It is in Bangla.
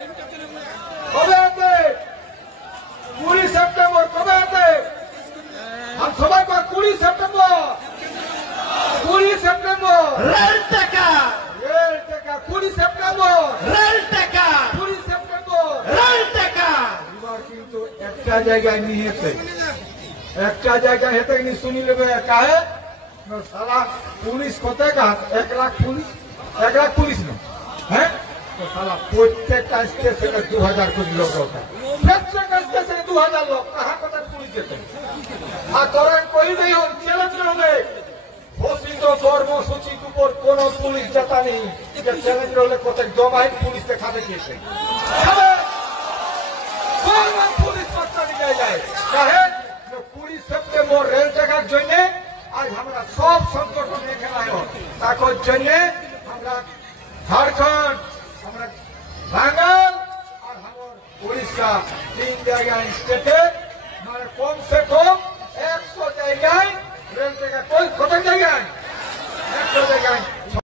कब आते 20 सेप्टेम्बर कब आते हम सबाई को 20 सेप्टेम्बर रेल टाका 20 सेप्टेम्बर रेल टाका 20 सेप्टेम्बर रेल टाका এবার কিন্তু একটা জায়গায় নিয়েছে একটা জায়গায় হেতে নি শুনি লেবে কাহে না সালা পুলিশ কত কা 1 লাখ পুলিশ না হ্যাঁ তো সালা প্রত্যেকটা স্টেশনে 2000 কোটি লোক होता প্রত্যেকটা স্টেশনে 2000 লোক कहां কত পুলিশ যেতে আর তোরা কই নেই হল চ্যালেঞ্জ হবে ঘোষিত কর্মসূচির উপর কোন পুলিশ যেতা নেই যে চ্যালেঞ্জ হলে কত জমাই পুলিশ দেখাবে কেসে পুলিশ পাত্তা নিয়ে যায় কাহে 20 সেপ্টেম্বর রেল টাকার জন্য আজ আমরা সব সংগঠন এখানে আয় তাকর জন্য আমরা ঝাড়খণ্ড আমরা বাঙাল আর আমার উড়িষ্যা 3 জায়গায় স্টেটে মানে কম সে কম 100 জায়গায় রেল টাকা কত জায়গায় 100 জায়গায়